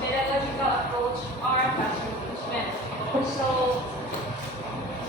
pedagogical approach or classroom management. So,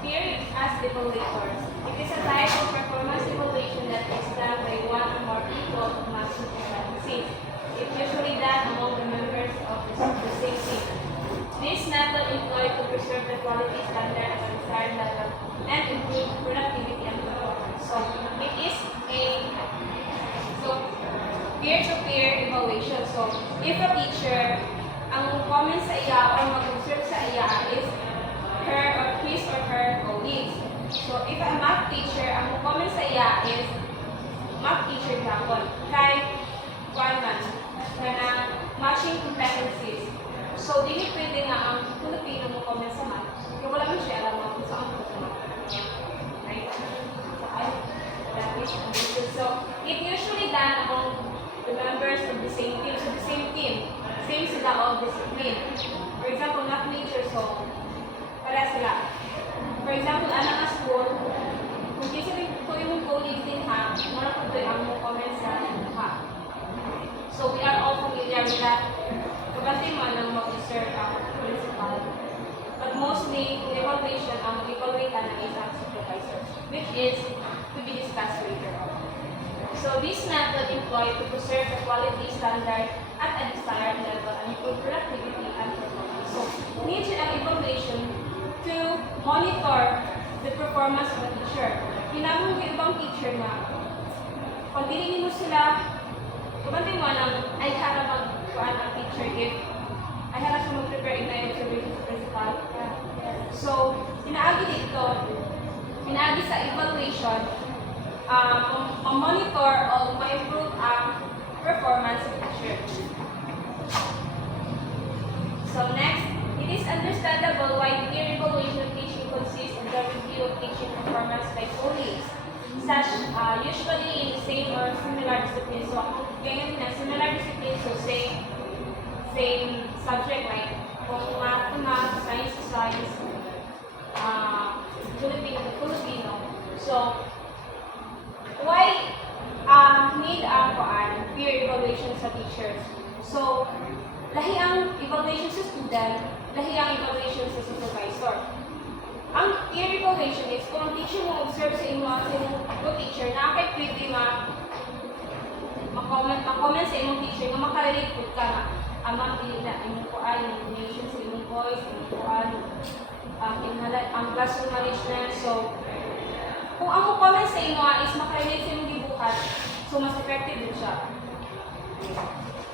peer as evaluators. It is a type of performance evaluation that is done by one or more people of mass supervising. It usually done among the members of the same team. This method employed to preserve the quality standard at a desired level and improve productivity and performance. So, it is a peer-to-peer evaluation. So, if a teacher, ang comment sa iya or mag-observe sa iya is her or his or her colleagues. So, if a math teacher, ang comment sa iya is math teacher gapon kay Guarman na matching competencies. So, dili pwede nga ang Filipino mo comment sa math kaya wala mo siya alam kung saan ko sa math. Right? That is understood. So, it usually done among the members of the same team. So, the same team, same sila of discipline. For example, math major, so, para sila. For example, anak na school, kung kasi ko yung colleagues din ha, muna ko doon ang mga comments sa ha. So, we are all familiar with that. Kabati mo nang mag-observe ang principal. But mostly, the evaluation, ang mag-evaluate na is ang supervisor, which is to be discussed later on. So, this method employed to preserve the quality standard at a desired level and improve productivity and performance. So, need ang evaluation to monitor the performance of a teacher. Kinamang yung ibang teacher na, pag dinigin mo sila, kabantay mo lang, ay harap mag-kuhaan ang teacher if ay harap siya mag-prepare in the observation sa principal. So, pinaagi sa evaluation, monitor o ma-improve ang performance of the teacher. So, next, it is understandable why peer evaluation of teaching consists of the review of teaching performance by colleagues, such usually in the same or similar disciplines. So, ganyan na, similar disciplines, so same subject, like kung math, science, Filipino. So, why need ang peer evaluation sa teachers? So, lahi ang evaluation sa student, lahi ang evaluation sa supervisor. Ang peer evaluation is kung ang teacher mo observe sa imong teacher na kay pwede ma-comment sa imong teacher nga makarelate po ka nga amang na imong kuan information sa imong voice, imong kuan ang classroom management. So, kung ang comment sa imo is makarelate sa imong gibuhat, so mas effective din siya.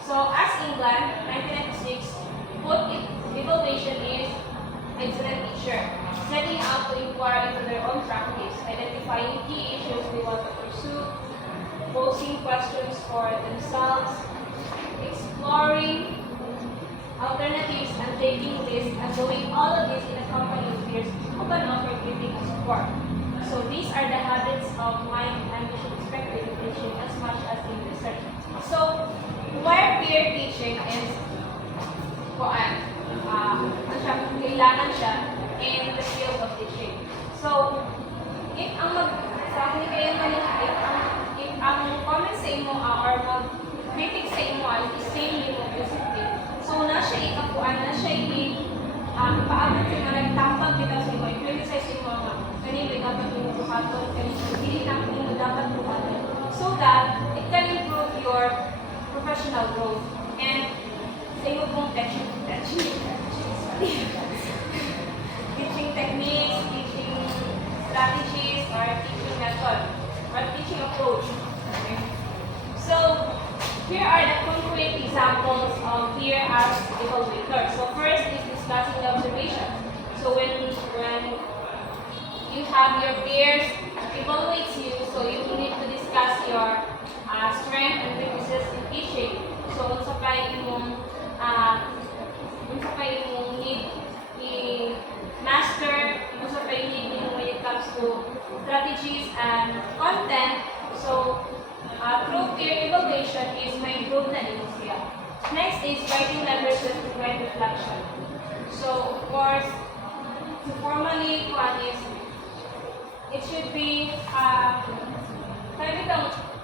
So, as England, 1996, put evaluation is excellent teacher, setting out to inquire into their own practice, identifying key issues they want to pursue, posing questions for themselves, exploring alternatives and taking risks, and doing all of this in a company of peers who can offer giving and support. So these are the habits of mind and we should expect in teaching as much as in research. So where peer teaching is kailangan siya in the field of teaching. So if ang comment sa imo or mag-critic sa imo ay the same level of discipline. So na siya ikakuan, na siya ipaabot sa mga nagtambag bitaw sa imo, i-criticize sa imo nga kanino dapat mo buhaton, kanino hindi na mo dapat buhaton. So that it can improve your professional growth and sa imo pong teaching techniques, teaching strategies, or teaching method, or teaching approach. Okay. So, here are the concrete examples of peer as evaluator. So, first is discussing the observation. So, when you have your peers evaluate you, so you need to discuss your strength and weaknesses in teaching. So, unsa pa imong need i-master, unsa pa yung need nimo when it comes to strategies and content. So, through peer evaluation is may improve na nimo siya. Next is writing letters with required reflection. So, of course, to formally it should be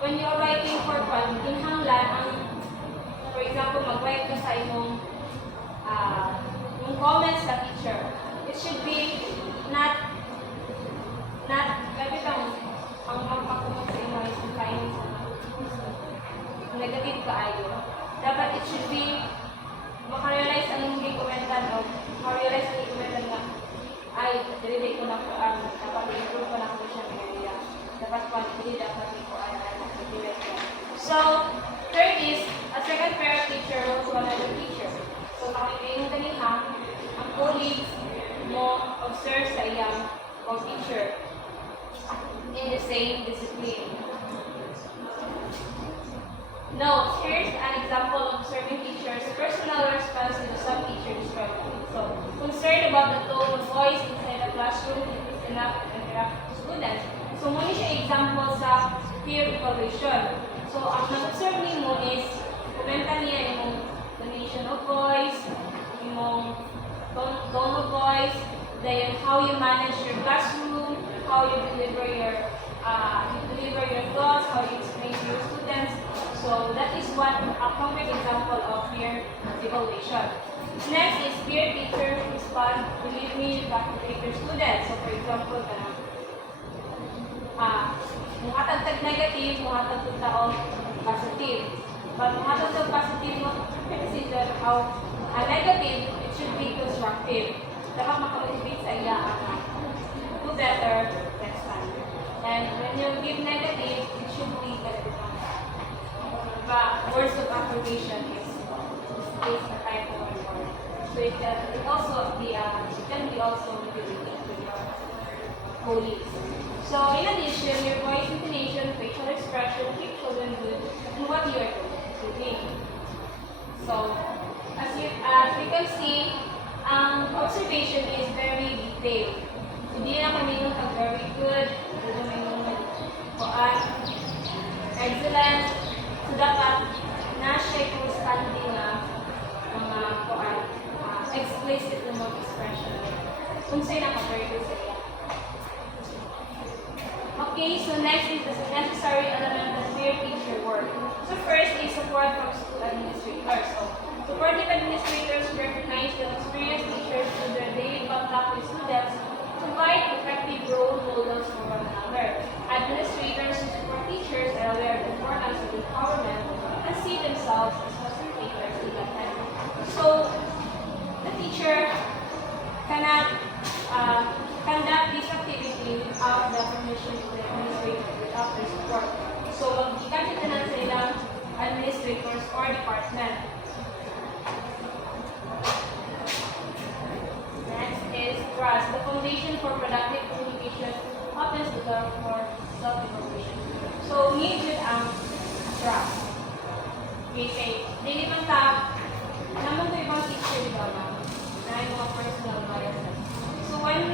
when you're writing for fun, inhanglan ang, for example, mag-write ka sa sa imong yung comments sa teacher. It should be not kapit ang magpakumot sa imo is kind negative kaayo. Dapat it should be makarealize ang hindi komentan o makarealize ang hindi komentan nga ay dili ko na ko dapat i-improve ko na ko siya area. Dapat hindi dapat ko ay so third is a second pair of teacher to another teacher. So makikita kaniha ang colleagues mo observe sa iyang teacher in the same discipline. Note, here's an example of observing teachers' personal response to some teacher struggle. So, concerned about the tone of voice inside the classroom, it is enough to interact with students. So, muna siya example sa peer evaluation. So, ang nag-observe mo is, komenta niya yung tonation of voice, yung tone of voice, then how you manage your classroom, how you deliver your thoughts, how you explain to your students. So that is one a concrete example of peer evaluation. Next is peer teacher response believe me back-to-take your students. So for example, muhatag negative, muhatag taon positive. But muhatag positive mo consider how negative it should be constructive. Dapat makamotivate sa iya do better next time. And when you give negative, it should be words of affirmation is the type of word. So it can also be motivating to your colleagues. So in addition, your voice intonation, facial expression keep children good in what you are doing. So as we can see, observation is very detailed. Hindi na kami yung very good, hindi na kami yung excellent. So dapat na-share kung standing na mga explicit na mga expression. Kung sa'yo nakapagod sa iya. Okay, so next is the necessary element of peer teacher work. So first is support from school administrators. So supportive administrators recognize that experienced teachers through their daily contact with students provide effective role models for one another. Administrators who support teachers are aware of the importance of empowerment and see themselves as facilitators in that time. So, the teacher cannot conduct this activity without the permission of the administrator, without their support. So, magkikan siya na sa ilang administrators or department. Is trust. The foundation for productive communication opens the door for self-evaluation. So, need yun ang trust. Okay, say, hindi man naman ko ibang teacher diba na yung mga personal biases. So, when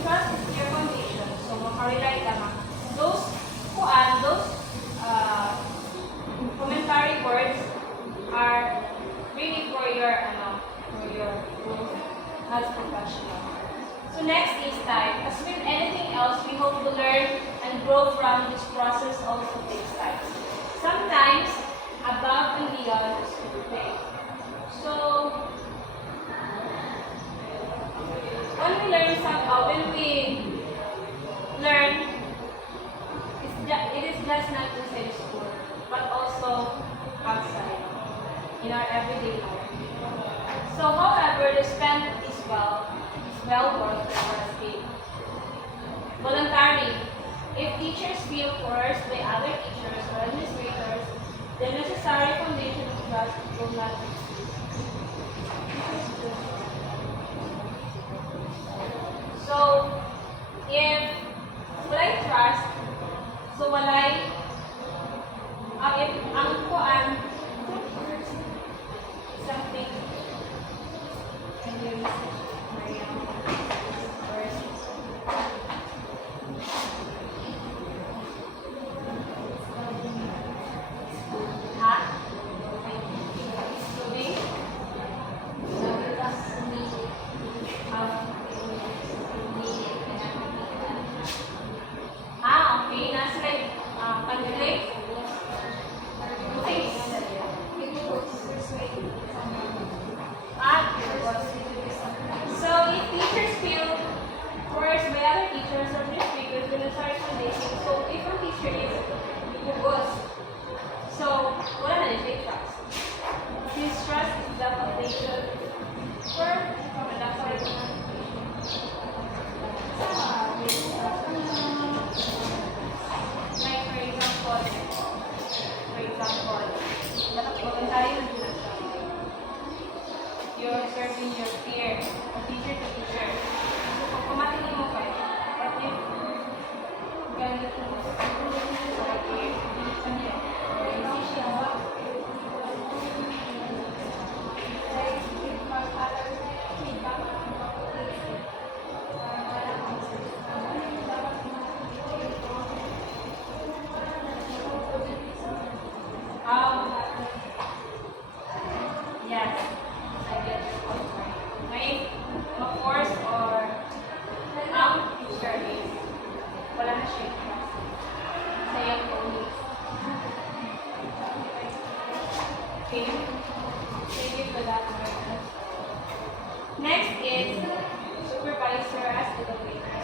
trust is your foundation, so makarelate naman, those commentary words are really for your growth as professional. So next is time. As with anything else, we hope to learn and grow from this process also takes time. Sometimes, above and beyond is okay. So, when we learn, it is just not inside school, but also outside, in our everyday life. So, however, the spend is well worth the escape. Voluntary. If teachers feel coerced by other teachers or administrators, the necessary foundation of trust will not exist. So, if walay trust, so walay, if ang kuan, something, and you For, wala ko rin na. Like for example, dapat voluntary na din siya. You're serving your peer, teacher to teacher. So, kung kumatingin mo kayo, what if ganito mo sa peer, kanya, hindi siya ba? Yes, I get your point. May ma-force or ang teacher is wala na siya sa iyong colleagues. Okay? Thank you for that, Martha. Next is supervisor as educator.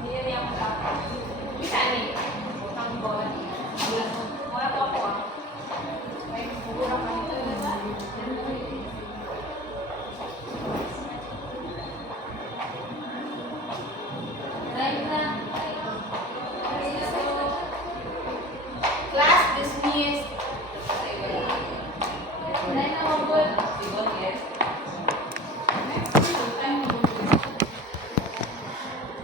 Hindi niya ako dapat. Bisa ni, ang board.